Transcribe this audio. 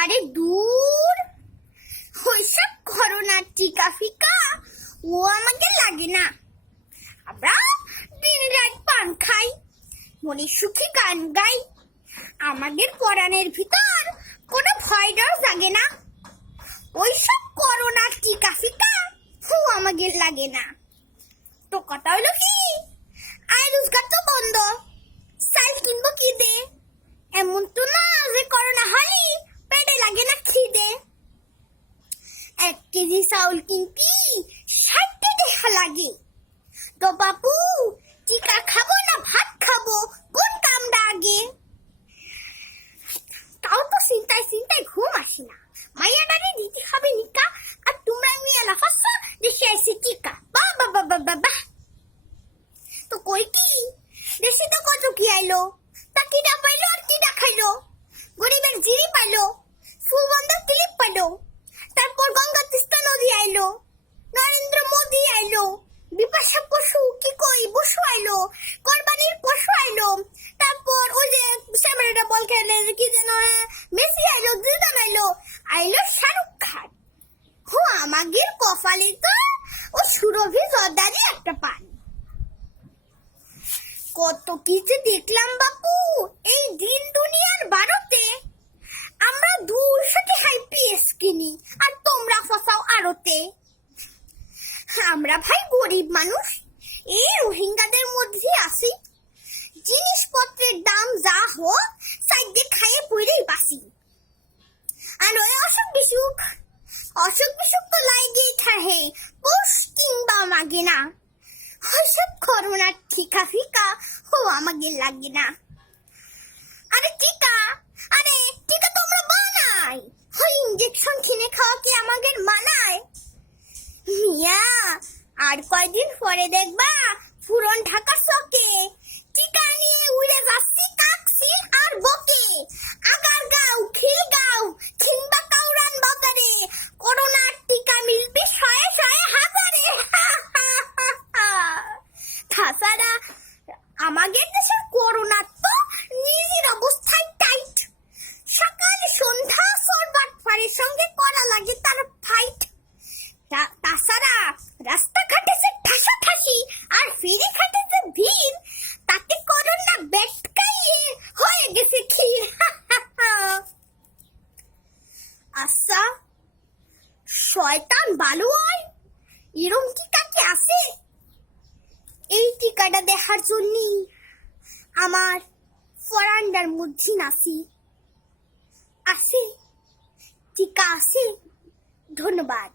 আরে দূর, ওইসব করোনার টিকা ফিকা ও আমাকে লাগে না। আমরা দিন রাত পান খাই, মনে সুখী গান গাই, আমাদের পরাণের ভিতর কোনো ভয় ডর জাগে না। ওইসব করোনার টিকা ফিকা ও আমাদের লাগে না। তো কথা হলো কি, আয় রোজগার তো বন্ধ, চাল কিনবো কি দে? এমন তো না যে করোনা হলি পেটে লাগে না খিদে। 1 কেজি চাউল কিনতি 60 টাকা লাগে। তো বাপু, টিকা খাবো না ভাত খাবো, কোন কামটা আগে? তাও তো চিন্তায় ঘুম আসে না। মাইয়াটারে দিতে হবে নিকা, আর তোমরা নিয়ে লাফাচ্ছ দেশে আইসি টিকা। বাহ, তো কই কি দেশে তো কত কি আইলো, তা কিটা পাইলো আর কিটা খাইলো? গরিবের জিরি পাইলো, সুবন্ধ ক্লিপ পাইলো, তারপর গঙ্গা তিস্তা নদী আইলো, নরেন্দ্র মোদী আইলো, বিপাশা পশু কি কই বসু আইলো, কোরবানির পশু আইলো, তারপর ওই যে স্যামেরাটা বল খেলে কি যেন মেসি আইলো, জিদান আইলো শাহরুখ খান। আমাদের কপালে তো ও সুরভি জর্দারি একটা পান। কত কিছু দেখলাম বাপু এই দিন দুনিয়ার ভারতে। আমরা 200 টাকায় পিএস কিনি আর তোমরা ফসাও আড়তে। আমরা ভাই গরিব মানুষ, এই রোহিঙ্গাদের মধ্যে আছি। জিনিসপত্রের দাম যা হোক সাইডে খাইয়ে পড়েই বাসি। আর ওই অসুখ বিসুখ তো লাগিয়ে থাকে, পোষ কিংবা মাগে না। ওইসব করোনার টিকা ফিকা ও আমাকে লাগে না। আরে টিকা তো আমরা বানাই, ওই ইঞ্জেকশন কিনে খাওয়া কি আমাদের মানায়? মিয়া, আর কয়দিন পরে দেখবা পুরন ঢাকা চকে টিকা নিয়ে উড়ে যাচ্ছি কাকসি আর বকে। আগারগাঁও, খিলগাঁও কিংবা কাউরান বাজারে করোনার টিকা মিলবে 100 হাজারে। তাছাড়া আমাদের দেশের করোনা তো নিজের অবস্থায় টাইট। সকাল সন্ধ্যা সরবাটফারের সঙ্গে করা লাগে তার ফাইট। তাছাড়া রাস্তাঘাটে যে ঠাসাঠাসি আর ফেরিঘাটে যে ভিড়, তাতে করোনা বেটকাইয়ে হয়ে গেছে ক্ষীর। আচ্ছা, শয়তান ভালো হয় এরম টিকা কি আছে? এই টিকাটা দেখার জন্য আমার ফরান্ডার মধ্যে নাসি আছে, টিকা আছে। ধন্যবাদ।